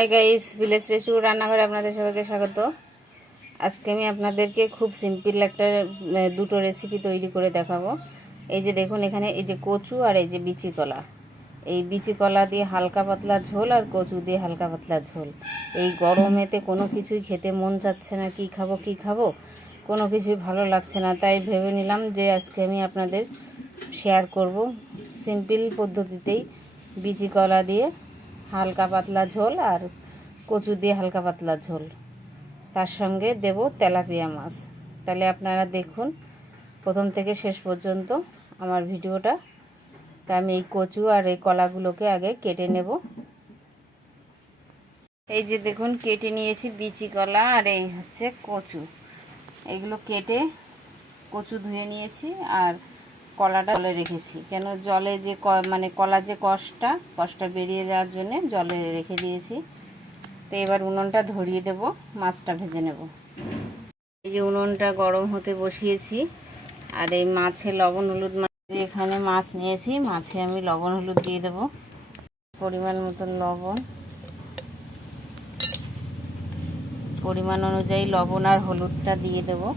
Hi guys village রেস্টু রান্নাঘরে আপনাদের সবাইকে স্বাগত। আজকে আমি আপনাদেরকে খুব সিম্পল একটা দুটো রেসিপি তৈরি করে দেখাবো। এই যে দেখুন এখানে, এই যে কচু আর এই যে বিচি কলা। এই বিচি কলা দিয়ে হালকা পাতলা ঝোল আর কচু দিয়ে হালকা পাতলা ঝোল। এই গরমেতে কোনো কিছুই খেতে মন যাচ্ছে না, কি খাব কি খাব? কোনো কিছুই ভালো লাগছে না, তাই ভেবে নিলাম যে আজকে আমি আপনাদের শেয়ার করব। সিম্পল পদ্ধতিতেই বিচি কলা দিয়ে হালকা পাতলা ঝোল আর কচু দিয়ে হালকা পাতলা ঝোল। তার সঙ্গে দেব তেলাপিয়া মাছ। তাহলে আপনারা দেখুন, প্রথম থেকে শেষ পর্যন্ত আমার ভিডিওটা। তা আমি এই কচু আর এই কলাগুলোকে আগে কেটে নেব। এই যে দেখুন, কেটে নিয়েছি বিচি কলা আর এই হচ্ছে কচু। এগুলো কেটে কচু ধুয়ে নিয়েছি আর কলাটা জলে রেখেছি। কেন জলে যে মানে কলা যে কষটা কষটা বেরিয়ে যাওয়ার জন্য জলে রেখে দিয়েছি। তো এবার উনুনটা ধরিয়ে দেব, মাছটা ভেজে নেব। এই যে উনুনটা গরম হতে বসিয়েছি, আর এই মাছে লবণ হলুদ মাছ এখানে মাছ নিয়েছি, মাছে আমি লবণ হলুদ দিয়ে দেব। পরিমাণ মতন লবণ। পরিমাণ অনুযায়ী লবণ আর হলুদটা দিয়ে দেবো।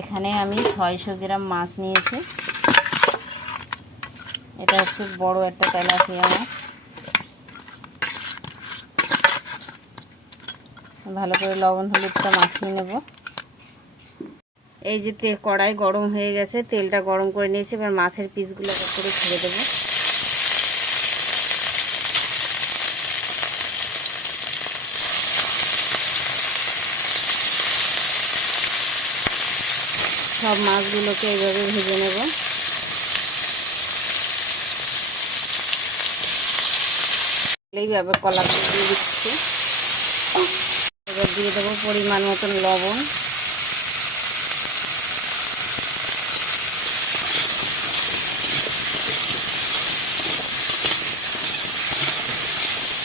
এখানে আমি ছয়শো গ্রাম মাছ নিয়েছি। এটা হচ্ছে বড় একটা তেলাপিয়া মাছ। ভালো করে লবণ হলুদটা মাখিয়ে নেব। এই যে তেল কড়াই গরম হয়ে গেছে, তেলটা গরম করে নিয়েছি, এবার মাছের পিসগুলো এক করে ছেড়ে দেবো। সব মাছগুলোকে এইভাবে ভেজে নেব। এইভাবে কলাগুলো দিয়ে দিচ্ছি। এবার দিয়ে দেবো পরিমাণ মতন লবণ।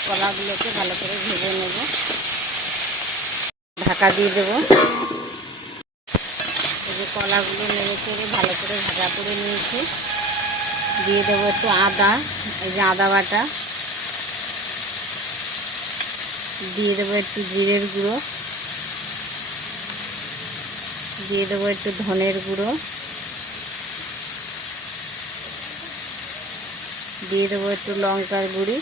কলাগুলোকে ভালো করে ভেজে নেব। ঢাকা দিয়ে দেবো। কলাগুলো নেড়ে চেড়ে ভালো করে ভাজা করে নিয়েছি। দিয়ে দেবো একটু আদা, এই যে আদা বাটা। দিয়ে দেবো একটু জিরের গুঁড়ো। দিয়ে দেবো একটু ধনের গুঁড়ো। দিয়ে দেবো একটু লঙ্কার গুঁড়ি।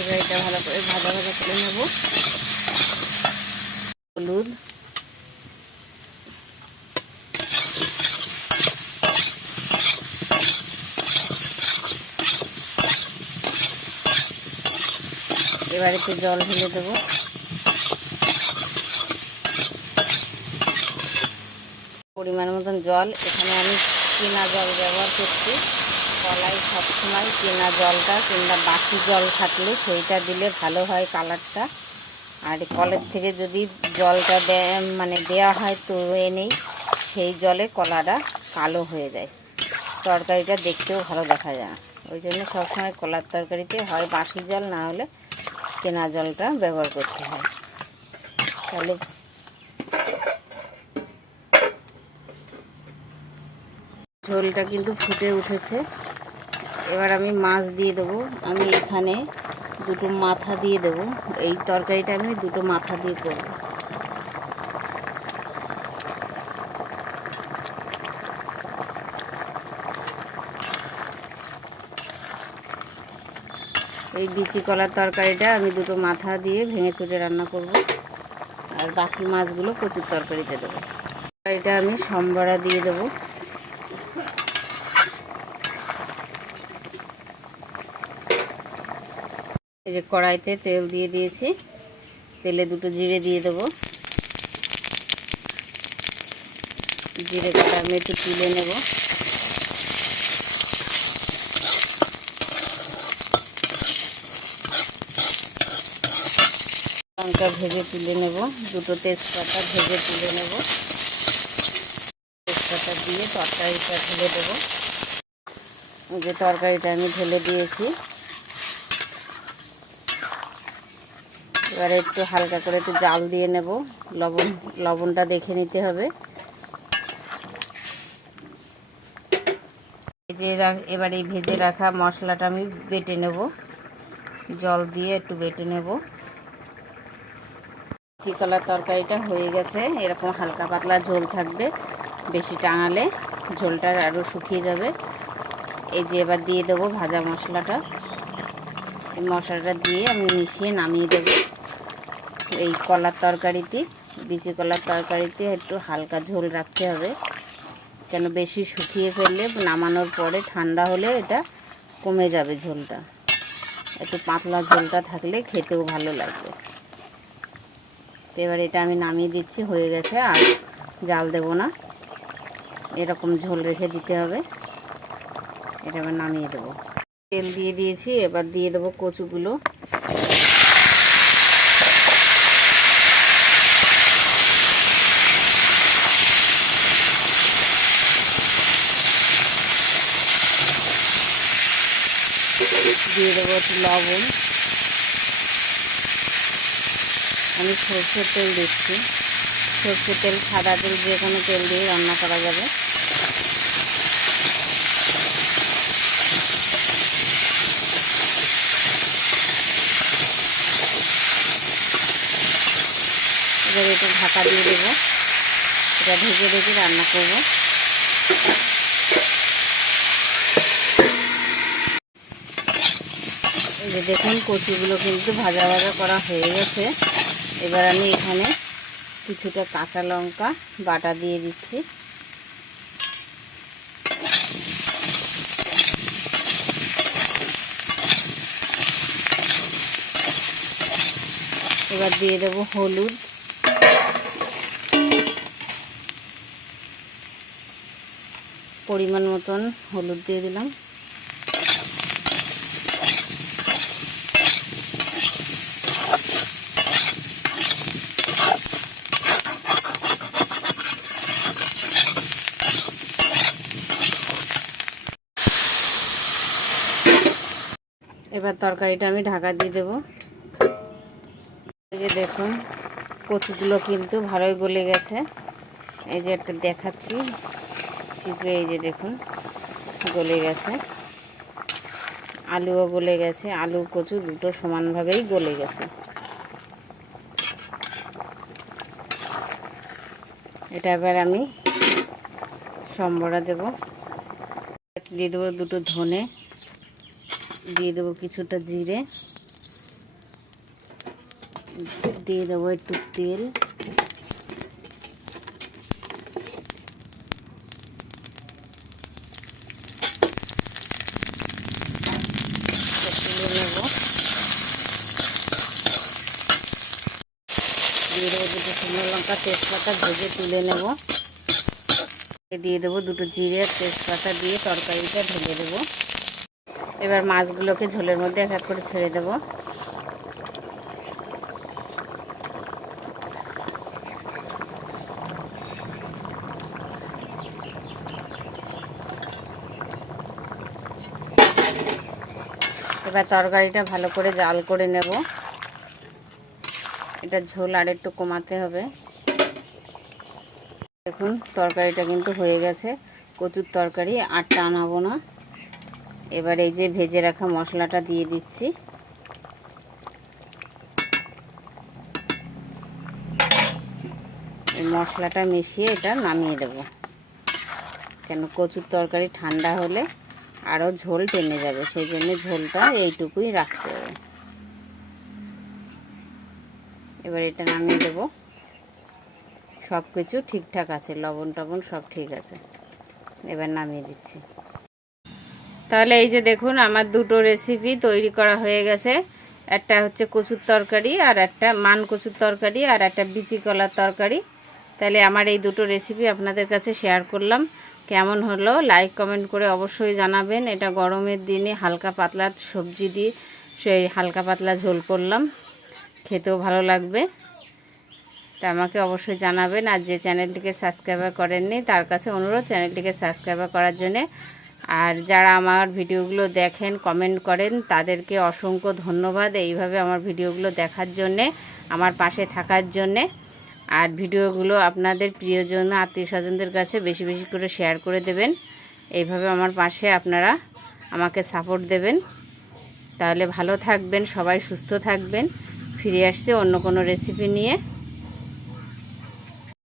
এবার এটা ভালো করে ভাজা ভাজা করে নেব। হলুদ। এবার একটু জল ঢেলে দেবো। পরিমাণ মতন জল এখানে আমি কেনা জল ব্যবহার করছি। কলাই সবসময় কেনা জলটা কিংবা বাকি জল থাকলে সেইটা দিলে ভালো হয় কালারটা আর কলের থেকে যদি জলটা মানে দেওয়া হয় তো এনেই সেই জলে কলাটা কালো হয়ে যায়। তরকারিটা দেখতেও ভালো দেখা যায়। ওই জন্য সবসময় কলার তরকারিতে হয় বাসি জল, না হলে কেনা জলটা ব্যবহার করতে হয়। তাহলে ঝোলটা কিন্তু ফুটে উঠেছে। এবার আমি মাছ দিয়ে দেবো। আমি এখানে দুটো মাথা দিয়ে দেবো। এই তরকারিটা আমি দুটো মাথা দিয়ে করব। এই বিচি কলার তরকারিটা আমি দুটো মাথা দিয়ে ভেঙে চুটে রান্না করব। আর বাকি মাছগুলো কচুর তরকারিতে দেবো। তরকারিটা আমি সম্বরা দিয়ে দেবো। এই যে কড়াইতে তেল দিয়ে দিয়েছি। তেলে দুটো জিরে দিয়ে দেবো। জিরেটা আমি একটু তুলে নেব। লঙ্কা ভেজে তুলে নেব। দুটো তেজপাতা ভেজে তুলে নেব। তেজপাতা দিয়ে তরকারিটা ঢেলে দেবো। যে তরকারিটা আমি ঢেলে দিয়েছি। এবারে একটু হালকা করে একটু জাল দিয়ে নেব। লবণ, লবণটা দেখে নিতে হবে। ভেজে রাখ, এবারে ভেজে রাখা মশলাটা আমি বেটে নেব। জল দিয়ে একটু বেটে নেব। কলার তরকারিটা হয়ে গেছে। এরকম হালকা পাতলা ঝোল থাকবে বেশি টাঙালে। ঝোলটা আরও শুকিয়ে যাবে। এই যে এবার দিয়ে দেবো ভাজা মশলাটা। এই মশলাটা দিয়ে আমি মিশিয়ে নামিয়ে দেবো। এই কলার তরকারিতে, বিচি কলার তরকারিতে একটু হালকা ঝোল রাখতে হবে। কেন বেশি শুকিয়ে ফেললে নামানোর পরে ঠান্ডা হলে এটা কমে যাবে ঝোলটা। একটু পাতলা ঝোলটা থাকলে খেতেও ভালো লাগবে। তো এবার এটা আমি নামিয়ে দিচ্ছি, হয়ে গেছে আর জাল দেব না। এরকম ঝোল রেখে দিতে হবে। এটা আবার নামিয়ে দেবো। তেল দিয়ে দিয়েছি, এবার দিয়ে দেবো কচুগুলো। দিয়ে দেবো একটু লবণ। আমি সর্ষের তেল দিচ্ছি। সর্ষের তেল, সাদা তেল যে কোনো তেল দিয়ে রান্না করা যাবে। এবার এটা ঢাকা দিয়ে দেবো। এটা ভেজে ভেজে রান্না করব। যে দেখুন কচুগুলো কিন্তু ভাজা ভাজা করা হয়ে গেছে। এবার আমি এখানে কিছুটা কাঁচা লঙ্কা বাটা দিয়ে দিচ্ছি। এবার দিয়ে দেবো হলুদ। পরিমাণ মতন হলুদ দিয়ে দিলাম। এবার তরকারিটা আমি ঢাকা দিয়ে দেবো। এই যে দেখুন, কচুগুলো কিন্তু ভালোই গলে গেছে। এই যে একটা দেখাচ্ছি, চিপে এই যে দেখুন, গলে গেছে। আলুও গলে গেছে, আলু, কচু দুটো সমানভাবেই গলে গেছে। এটা এবার আমি সম্বরা দেব। দিয়ে দেবো দুটো ধনে। দিয়ে দেবো কিছুটা জিরে। দিয়ে দেবো একটু তেল। তুলে নেব দিয়ে দেবো দুটো শুকনো লঙ্কা, তেজপাতা ভেজে তুলে নেব। দিয়ে দেবো দুটো জিরে আর তেজপাতা দিয়ে তরকারিটা ঢেলে দেবো। এবার মাছগুলোকে ঝোলের মধ্যে এক এক করে ছেড়ে দেব। এবার তরকারিটা ভালো করে জাল করে নেব। এটা ঝোল আর একটু কমাতে হবে। দেখুন, তরকারিটা কিন্তু হয়ে গেছে। কচুর তরকারি আর টানাবো না। এবার এই যে ভেজে রাখা মশলাটা দিয়ে দিচ্ছি। মশলাটা মিশিয়ে এটা নামিয়ে দেব। কেন কচুর তরকারি ঠান্ডা হলে আরও ঝোল টেনে যাবে, সেই জন্য ঝোলটা এইটুকুই রাখতে হবে। এবার এটা নামিয়ে দেব। সব কিছু ঠিকঠাক আছে, লবণ টবণ সব ঠিক আছে। এবার নামিয়ে দিচ্ছি। তাহলে এই যে দেখুন, আমার দুটো রেসিপি তৈরি করা হয়ে গেছে। একটা হচ্ছে কচুর তরকারি আর একটা মান কচুর তরকারি আর একটা বিচি কলার তরকারি। তাহলে আমার এই দুটো রেসিপি আপনাদের কাছে শেয়ার করলাম। কেমন হলো? লাইক কমেন্ট করে অবশ্যই জানাবেন। এটা গরমের দিনে হালকা পাতলা সবজি দিয়ে সেই হালকা পাতলা ঝোল করলাম। খেতেও ভালো লাগবে। তা আমাকে অবশ্যই জানাবেন। আর যে চ্যানেলটিকে সাবস্ক্রাইবার করেননি, তার কাছে অনুরোধ চ্যানেলটিকে সাবস্ক্রাইবার করার জন্যে আর যারা আমার ভিডিওগুলো দেখেন কমেন্ট করেন, তাদেরকে অসংখ্য ধন্যবাদ এইভাবে আমার ভিডিওগুলো দেখার জন্যে, আমার পাশে থাকার জন্যে। আর ভিডিওগুলো আপনাদের প্রিয়জন, আত্মীয় স্বজনদের কাছে বেশি বেশি করে শেয়ার করে দেবেন। এইভাবে আমার পাশে আপনারা আমাকে সাপোর্ট দেবেন। তাহলে ভালো থাকবেন, সবাই সুস্থ থাকবেন। ফিরে আসছে অন্য কোনো রেসিপি নিয়ে।